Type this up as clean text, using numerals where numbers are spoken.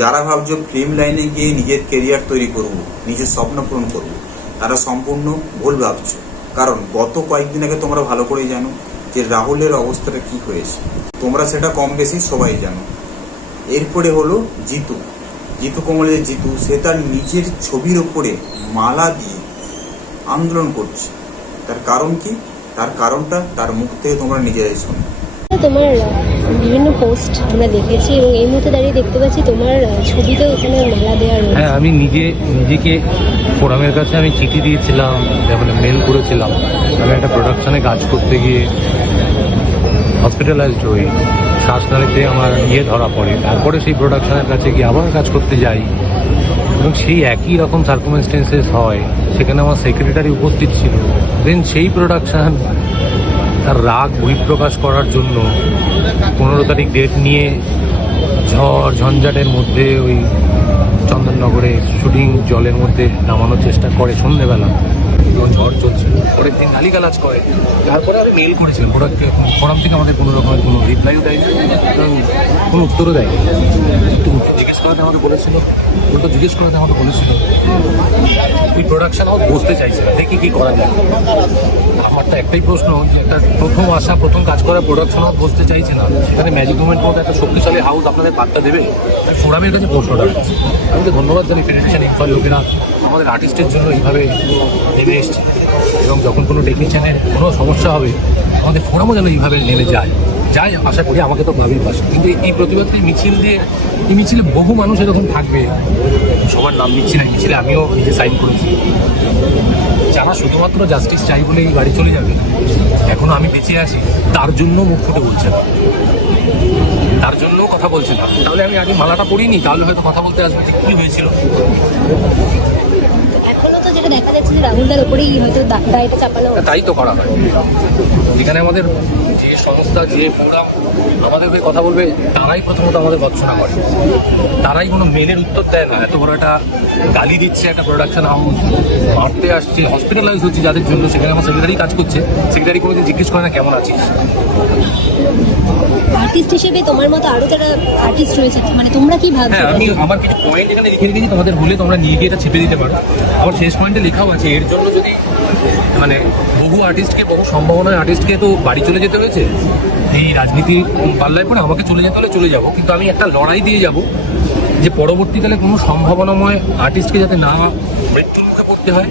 যারা ভাবছো ফিল্ম লাইনে গিয়ে নিজের কেরিয়ার তৈরি করব, নিজের স্বপ্ন পূরণ করব, তারা সম্পূর্ণ ভুল ভাবছো। কারণ গত কয়েকদিন আগে তোমরা ভালো করেই জানো যে রাহুলের অবস্থাটা কি হয়েছে, তোমরা সেটা কম বেশি সবাই জানো। এরপরে হলো জিতু কমলের জিতু, সে তার নিজের ছবির ওপরে মালা দিয়ে আন্দোলন করছে। তার কারণ কি? তার কারণটা তার মুখ থেকে তোমরা নিজেরাই শোনো। তোমার বিভিন্ন পোস্ট আমরা দেখেছি এবং এই মুহূর্তে দাঁড়িয়ে দেখতে পাচ্ছি তোমার ছবিতেও এখানে মালা দেওয়া রয়েছে। হ্যাঁ, আমি নিজেকে ফোরামের কাছে আমি চিঠি দিয়েছিলাম, মানে মেল করেছিলাম। আমি একটা প্রোডাকশানে কাজ করতে গিয়ে হসপিটালাইজড হই, শ্বাসনালীতে আমার ধরা পড়ে। তারপরে সেই প্রোডাকশানের কাছে গিয়ে আবার কাজ করতে যাই এবং সেই একই রকম সার্কামস্টেন্সেস হয়। সেখানে আমার সেক্রেটারি উপস্থিত ছিল। দেন সেই প্রোডাকশান তার রাগ বহিঃপ্রকাশ করার জন্য 15 তারিখ ডেট নিয়ে ঝড় ঝঞ্ঝাটের মধ্যে ওই চন্দননগরে শুটিং জলের মধ্যে নামানোর চেষ্টা করে সন্ধ্যেবেলা, যখন ঝড় চলছিল। পরের দিন গালিগালাজ করে। তারপরে আমি মেল করেছিলাম ফোরাম থেকে, আমাদের কোনো রকমের কোনো রিপ্লাইও দেয়নি এবং কোনো উত্তরও দেয়নি। একটু জিজ্ঞেস করাতে আমাকে বলেছিল এই প্রোডাকশন হাউস বসতে চাইছে না, দেখি কী করা যায়। আমার তো একটাই প্রশ্ন, যে একটা প্রথম কাজ করা প্রোডাকশন হাউস বসতে চাইছে না, এখানে ম্যাজিক মুভমেন্ট মতো একটা শক্তিশালী হাউস আপনাদের বার্তা দেবে? ফোরামের কাছে প্রশ্নটা রাখছি। আমি তো ধন্যবাদ জানি ফেডারেশন ইনফার লোকেরা আমাদের আর্টিস্টের জন্য এইভাবে নেমে এসছে এবং যখন কোনো টেকনিশিয়ানের কোনো সমস্যা হবে আমাদের ফোরামও যেন এইভাবে নেমে যায় আশা করি। আমাকে তো ভাবির পাশে, কিন্তু এই প্রতিবাদটি এই মিছিলে বহু মানুষ এরকম থাকবে, সবার নাম নিচ্ছি না। মিছিলে আমিও নিজে সাইন করেছি, যারা শুধুমাত্র জাস্টিস চাই বলে এই বাড়ি চলে যাবে। এখনো আমি বেঁচে আছি তার জন্য মুখ ফুটে বলছে না, তার জন্য কথা বলছে না। তাহলে আমি আগে মালাটা পড়িনি, তাহলে হয়তো কথা বলতে আসবে যে কী হয়েছিল। এখনো তো যেটা দেখা যাচ্ছে যে রাহুলদার ওপরেই হয়তো দায়টা চাপানো। তাই তো করা হয়। যেখানে আমাদের যে সংস্থা, যে ফোরাম আমাদের হয়ে কথা বলবে, তারাই প্রথমত আমাদের ভৎসনা করে, তারাই কোনো মেলের উত্তর দেয় না। এত বড় একটা গালি দিচ্ছে একটা প্রোডাকশন হাউস, মারতে আসছে, হসপিটালাইজ হচ্ছে যাদের জন্য, সেখানে আমার সেক্রেটারি কাজ করছে। সেক্রেটারি কোনোদিন জিজ্ঞেস করে না কেমন আছিস। আর্টিস্ট হিসেবে তোমার মতো আরো যারা আর্টিস্ট রয়েছে, মানে তোমরা কি ভাবছো? হ্যাঁ, আমি আমার কিছু পয়েন্ট এখানে লিখে রেখেছি, তোমাদের হলে তোমরা নিয়ে গিয়ে এটা ছেপে দিতে পারো। আমার শেষ পয়েন্টে লেখাও আছে, এর জন্য যদি মানে বহু সম্ভাবনার আর্টিস্টকে তো বাড়ি চলে যেতে হয়েছে এই রাজনীতির পাল্লায় পরে। আমাকে চলে যেতে হলে চলে যাব, কিন্তু আমি একটা লড়াই দিয়ে যাব যে পরবর্তীকালে কোনো সম্ভাবনাময় আর্টিস্টকে যাতে না মৃত্যুর মুখে পড়তে হয়।